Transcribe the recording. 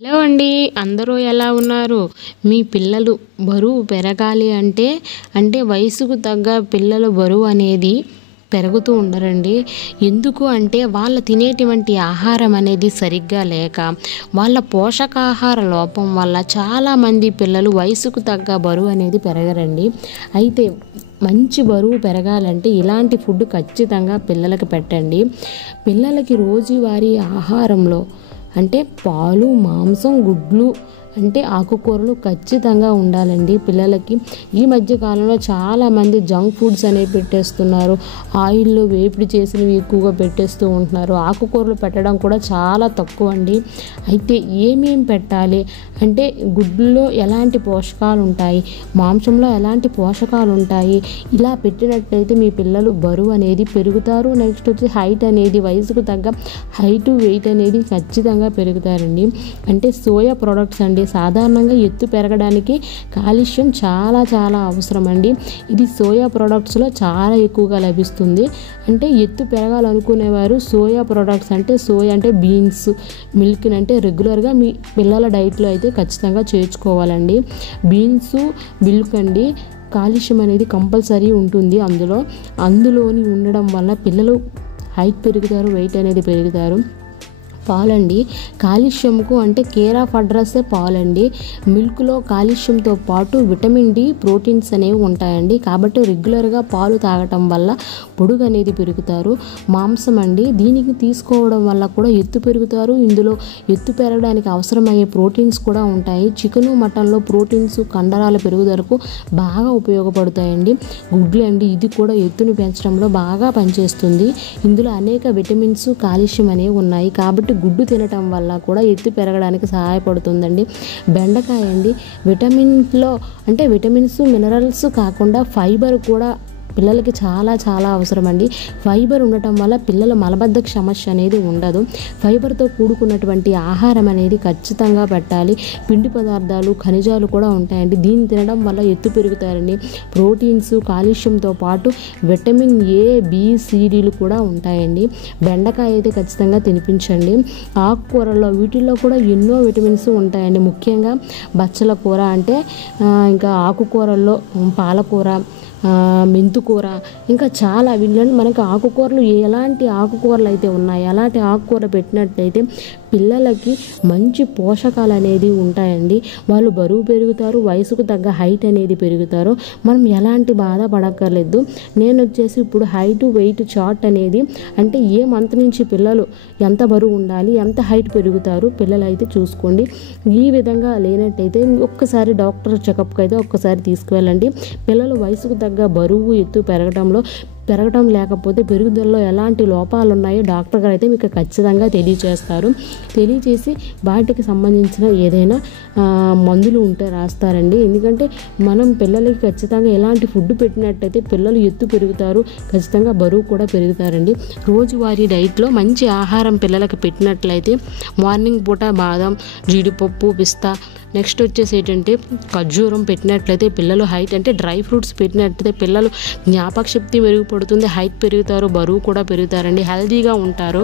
Hello అండి. అందరూ ఎలా ఉన్నారు? మీ పిల్లలు బరువు పెరగాలి అంటే వయసుకు తగ్గ పిల్లల బరువు అనేది పెరుగుతూ ఉండరండి. ఎందుకు అంటే వాళ్ళు తినేటువంటి ఆహారం అనేది సరిగ్గా లేక, వాళ్ళ పోషకాహార లోపం వల్ల చాలామంది పిల్లలు వయసుకు తగ్గ బరువు అనేది పెరగరండి. అయితే మంచి బరువు పెరగాలంటే ఇలాంటి ఫుడ్ ఖచ్చితంగా పిల్లలకి పెట్టండి. పిల్లలకి రోజువారీ ఆహారంలో అంటే పాలు, మాంసం, గుడ్లు అంటే ఆకుకూరలు ఖచ్చితంగా ఉండాలండి పిల్లలకి. ఈ మధ్య కాలంలో చాలామంది జంక్ ఫుడ్స్ అనేవి పెట్టేస్తున్నారు. ఆయిల్లో వేపుడు చేసినవి ఎక్కువగా పెట్టేస్తూ ఉంటున్నారు. ఆకుకూరలు పెట్టడం కూడా చాలా తక్కువ అండి. అయితే ఏమేం పెట్టాలి అంటే గుడ్లలో ఎలాంటి పోషకాలు ఉంటాయి, మాంసంలో ఎలాంటి పోషకాలు ఉంటాయి, ఇలా పెట్టినట్లయితే మీ పిల్లలు బరువు అనేది పెరుగుతారు. నెక్స్ట్ వచ్చి హైట్ అనేది వయసుకు తగ్గ హైటు వెయిట్ అనేది ఖచ్చితంగా పెరుగుతారండి. అంటే సోయా ప్రొడక్ట్స్ అండి. సాధారణంగా ఎత్తు పెరగడానికి కాల్షియం చాలా చాలా అవసరం అండి. ఇది సోయా ప్రొడక్ట్స్లో చాలా ఎక్కువగా లభిస్తుంది. అంటే ఎత్తు పెరగాలనుకునేవారు సోయా ప్రొడక్ట్స్ అంటే సోయా అంటే బీన్స్, మిల్క్ అంటే రెగ్యులర్గా మీ పిల్లల డైట్లో అయితే ఖచ్చితంగా చేర్చుకోవాలండి. బీన్స్, మిల్క్ అండి కాల్షియం అనేది కంపల్సరీ ఉంటుంది అందులోని ఉండడం వల్ల పిల్లలు హైట్ పెరుగుతారు, వెయిట్ అనేది పెరుగుతారు. పాలండి కాల్షియంకు అంటే కేర్ ఆఫ్ అడ్రస్సే పాలండి. మిల్క్లో కాల్షియంతో పాటు విటమిన్ డి, ప్రోటీన్స్ అనేవి ఉంటాయండి. కాబట్టి రెగ్యులర్గా పాలు తాగటం వల్ల పొడుగు అనేది పెరుగుతారు. మాంసం అండి దీనికి తీసుకోవడం వల్ల కూడా ఎత్తు పెరుగుతారు. ఇందులో ఎత్తు పెరగడానికి అవసరమయ్యే ప్రోటీన్స్ కూడా ఉంటాయి. చికెను, మటన్లో ప్రోటీన్స్ కండరాల పెరుగుదలకు బాగా ఉపయోగపడతాయండి. గుడ్లు అండి ఇది కూడా ఎత్తును పెంచడంలో బాగా పనిచేస్తుంది. ఇందులో అనేక విటమిన్స్, కాల్షియం అనేవి ఉన్నాయి. కాబట్టి గుడ్డు తినటం వల్ల కూడా ఎత్తు పెరగడానికి సహాయపడుతుందండి. బెండకాయ అండి విటమిన్స్లో అంటే విటమిన్స్, మినరల్స్ కాకుండా ఫైబర్ కూడా పిల్లలకి చాలా చాలా అవసరం అండి. ఫైబర్ ఉండటం వల్ల పిల్లల మలబద్ధక సమస్య అనేది ఉండదు. ఫైబర్తో కూడుకున్నటువంటి ఆహారం అనేది ఖచ్చితంగా పెట్టాలి. పిండి పదార్థాలు, ఖనిజాలు కూడా ఉంటాయండి. దీన్ని తినడం వల్ల ఎత్తు పెరుగుతారండి. ప్రోటీన్స్, కాల్షియంతో పాటు విటమిన్ ఏ, బి, సిడీలు కూడా ఉంటాయండి. బెండకాయ అయితే ఖచ్చితంగా తినిపించండి. ఆకుకూరల్లో వీటిల్లో కూడా ఎన్నో విటమిన్స్ ఉంటాయండి. ముఖ్యంగా బచ్చల కూర అంటే ఇంకా ఆకుకూరల్లో పాలకూర, మెంతుకూర ఇంకా చాలా వీళ్ళని మనకు ఆకుకూరలు ఎలాంటి ఆకుకూరలు అయితే ఉన్నాయి అలాంటి ఆకుకూర పెట్టినట్లయితే పిల్లలకి మంచి పోషకాలు అనేది ఉంటాయండి. వాళ్ళు బరువు పెరుగుతారు, వయసుకు తగ్గ హైట్ అనేది పెరుగుతారు. మనం ఎలాంటి బాధ పడక్కర్లేదు. నేను వచ్చేసి ఇప్పుడు హైట్ వెయిట్ చార్ట్ అనేది అంటే ఏ మంత్ నుంచి పిల్లలు ఎంత బరువు ఉండాలి, ఎంత హైట్ పెరుగుతారు పిల్లలు అయితే చూసుకోండి. ఈ విధంగా లేనట్టయితే ఒక్కసారి డాక్టర్ చెకప్కి అయితే ఒక్కసారి తీసుకువెళ్ళండి. పిల్లలు వయసుకు తగ్గ బరువు, ఎత్తు పెరగడం లేకపోతే పెరుగుదలలో ఎలాంటి లోపాలు ఉన్నాయో డాక్టర్ గారు అయితే మీకు ఖచ్చితంగా తెలియచేసి వాటికి సంబంధించిన ఏదైనా మందులు ఉంటే రాస్తారండి. ఎందుకంటే మనం పిల్లలకి ఖచ్చితంగా ఎలాంటి ఫుడ్ పెట్టినట్టయితే పిల్లలు ఎత్తు పెరుగుతారు, ఖచ్చితంగా బరువు కూడా పెరుగుతారండి. రోజువారీ డైట్లో మంచి ఆహారం పిల్లలకి పెట్టినట్లయితే మార్నింగ్ పూట బాదం, జీడిపప్పు, పిస్తా నెక్స్ట్ వచ్చేసి ఏంటంటే ఖర్జూరం పెట్టినట్లయితే పిల్లలు హైట్ అంటే డ్రై ఫ్రూట్స్ పెట్టినట్లయితే పిల్లలు జ్ఞాపక శక్తి మెరుగుపడుతుంది, హైట్ పెరుగుతారు, బరువు కూడా పెరుగుతారండి, హెల్తీగా ఉంటారు.